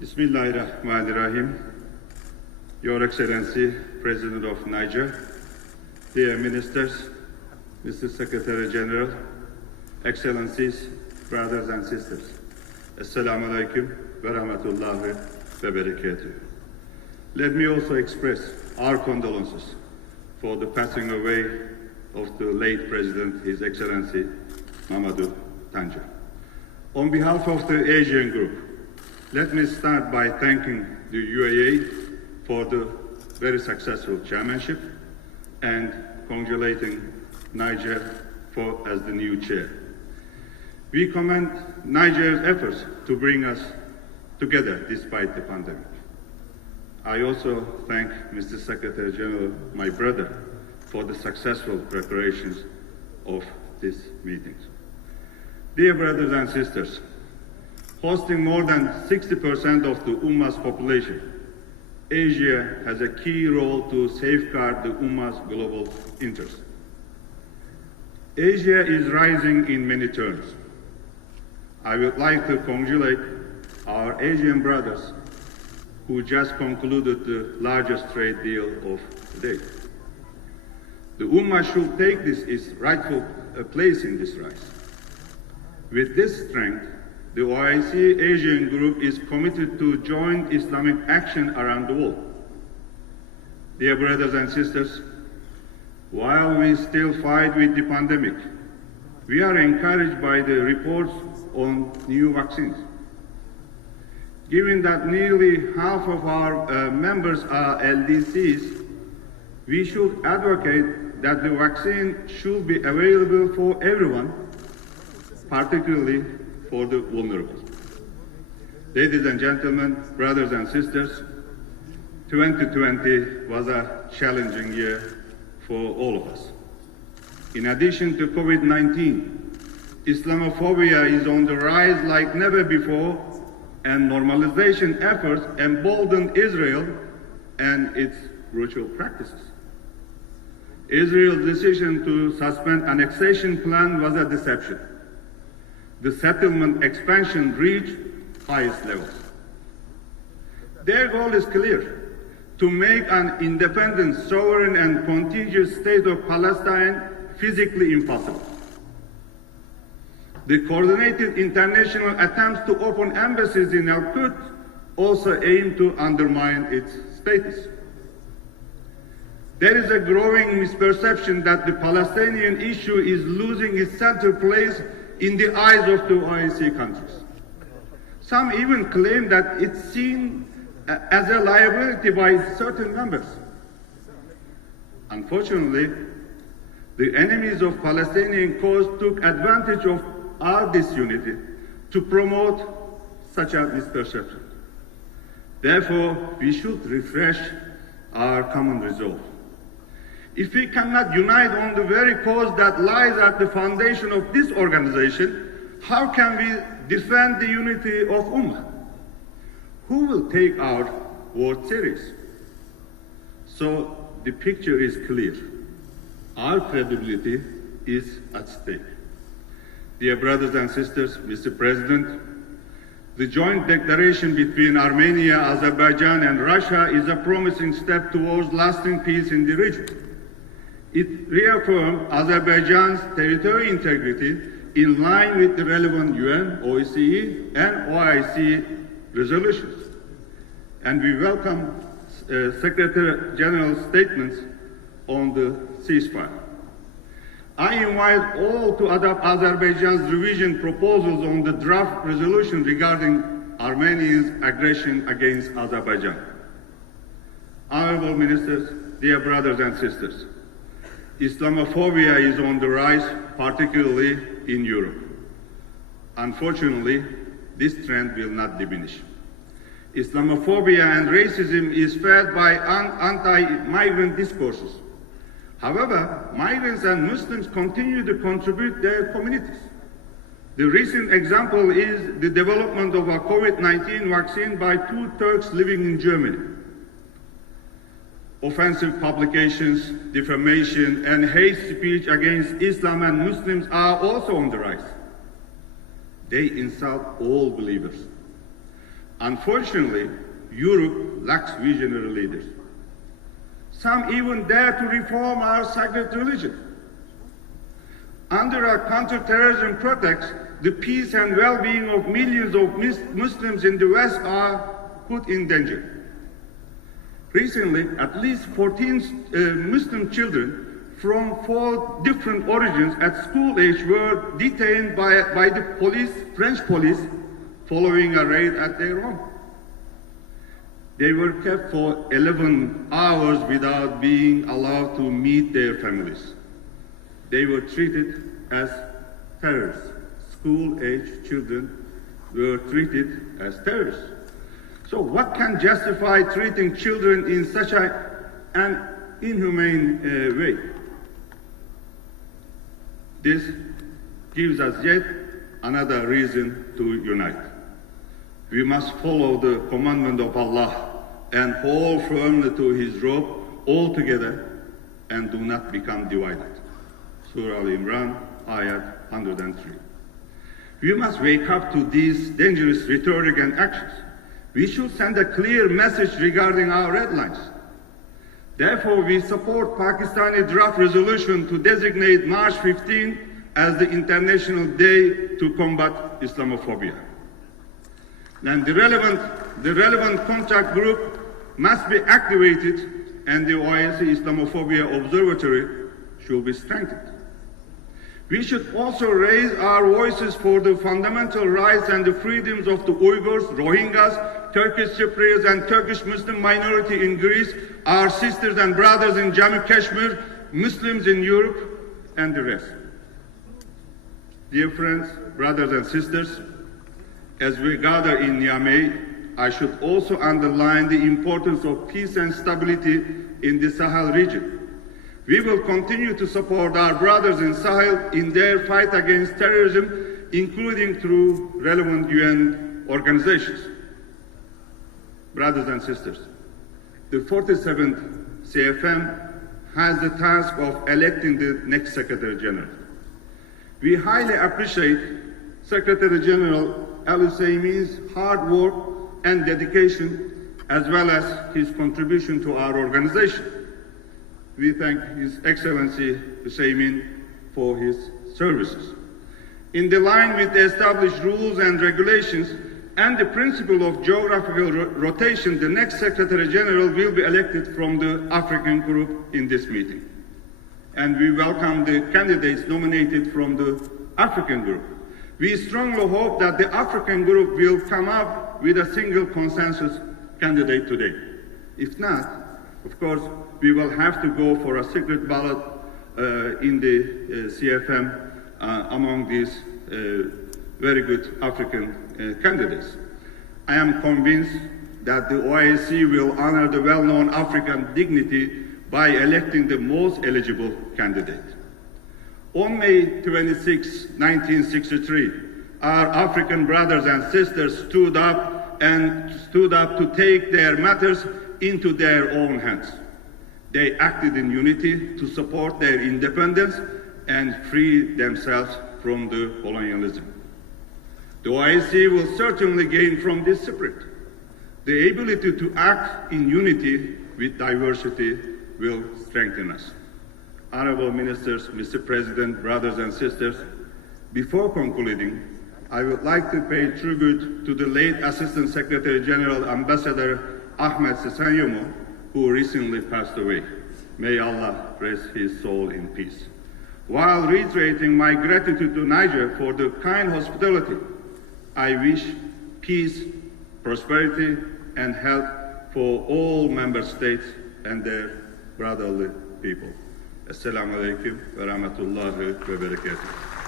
Bismillahirrahmanirrahim. Your Excellency, President of Niger, dear Ministers, Mr. Secretary General, Excellencies, brothers and sisters. Assalamu alaikum wa rahmatullahi wa barakatuh. Let me also express our condolences for the passing away of the late President, His Excellency Mamadou Tanja. On behalf of the Asian Group, let me start by thanking the UAE for the very successful chairmanship and congratulating Niger as the new chair. We commend Niger's efforts to bring us together despite the pandemic. I also thank Mr. Secretary General, my brother, for the successful preparations of these meetings. Dear brothers and sisters, hosting more than 60% of the Ummah's population, Asia has a key role to safeguard the Ummah's global interests. Asia is rising in many terms. I would like to congratulate our Asian brothers who just concluded the largest trade deal of the day. The Ummah should take its rightful place in this rise. With this strength, the OIC Asian Group is committed to joint Islamic action around the world. Dear brothers and sisters, while we still fight with the pandemic, we are encouraged by the reports on new vaccines. Given that nearly half of our members are LDCs, we should advocate that the vaccine should be available for everyone, particularly for the vulnerable. Ladies and gentlemen, brothers and sisters, 2020 was a challenging year for all of us. In addition to COVID-19, Islamophobia is on the rise like never before, and normalization efforts emboldened Israel and its brutal practices. Israel's decision to suspend annexation plan was a deception. The settlement expansion reached highest levels. Their goal is clear: to make an independent, sovereign, and contiguous state of Palestine physically impossible. The coordinated international attempts to open embassies in Al-Quds also aim to undermine its status. There is a growing misperception that the Palestinian issue is losing its center place in the eyes of the OIC countries. Some even claim that it's seen as a liability by certain members. Unfortunately, the enemies of Palestinian cause took advantage of our disunity to promote such a misperception. Therefore, we should refresh our common resolve. If we cannot unite on the very cause that lies at the foundation of this organization, how can we defend the unity of Ummah? Who will take our word serious? So the picture is clear. Our credibility is at stake. Dear brothers and sisters, Mr. President, the joint declaration between Armenia, Azerbaijan, and Russia is a promising step towards lasting peace in the region. It reaffirmed Azerbaijan's territorial integrity in line with the relevant UN, OSCE, and OIC resolutions. And we welcome Secretary General's statements on the ceasefire. I invite all to adopt Azerbaijan's revision proposals on the draft resolution regarding Armenia's aggression against Azerbaijan. Honorable Ministers, dear brothers and sisters, Islamophobia is on the rise, particularly in Europe. Unfortunately, this trend will not diminish. Islamophobia and racism is fed by anti-migrant discourses. However, migrants and Muslims continue to contribute their communities. The recent example is the development of a COVID-19 vaccine by 2 Turks living in Germany. Offensive publications, defamation, and hate speech against Islam and Muslims are also on the rise. They insult all believers. Unfortunately, Europe lacks visionary leaders. Some even dare to reform our sacred religion. Under our counter-terrorism pretext, the peace and well-being of millions of Muslims in the West are put in danger. Recently, at least 14 Muslim children from 4 different origins at school age were detained by the police, French police, following a raid at their home. They were kept for 11 hours without being allowed to meet their families. They were treated as terrorists. School-age children were treated as terrorists. So what can justify treating children in such an inhumane way? This gives us yet another reason to unite. We must follow the commandment of Allah and hold firmly to His rope all together and do not become divided. Surah Al-Imran, Ayat 103. We must wake up to these dangerous rhetoric and actions. We should send a clear message regarding our red lines. Therefore, we support Pakistani draft resolution to designate March 15 as the International Day to combat Islamophobia. And the relevant contact group must be activated and the OIC Islamophobia Observatory should be strengthened. We should also raise our voices for the fundamental rights and the freedoms of the Uyghurs, Rohingyas, Turkish Cypriots and Turkish Muslim minority in Greece, our sisters and brothers in Jammu Kashmir, Muslims in Europe, and the rest. Dear friends, brothers and sisters, as we gather in Niamey, I should also underline the importance of peace and stability in the Sahel region. We will continue to support our brothers in Sahel in their fight against terrorism, including through relevant UN organizations. Brothers and sisters, the 47th CFM has the task of electing the next Secretary General. We highly appreciate Secretary General Al-Husseini's hard work and dedication, as well as his contribution to our organization. We thank His Excellency Husseini for his services. In line with the established rules and regulations and the principle of geographical rotation, the next Secretary General will be elected from the African group in this meeting. And we welcome the candidates nominated from the African group. We strongly hope that the African group will come up with a single consensus candidate today. If not, of course, we will have to go for a secret ballot in the CFM among these very good African candidates. I am convinced that the OIC will honor the well-known African dignity by electing the most eligible candidate. On May 26, 1963, our African brothers and sisters stood up to take their matters into their own hands. They acted in unity to support their independence and free themselves from the colonialism. The OIC will certainly gain from this spirit. The ability to act in unity with diversity will strengthen us. Honorable Ministers, Mr. President, brothers and sisters, before concluding, I would like to pay tribute to the late Assistant Secretary General Ambassador Ahmed Sesanyomo, who recently passed away. May Allah rest his soul in peace. While reiterating my gratitude to Niger for the kind hospitality, I wish peace, prosperity, and health for all member states and their brotherly people. Esselamu Aleyküm ve Rahmetullahi ve Berekatuhu.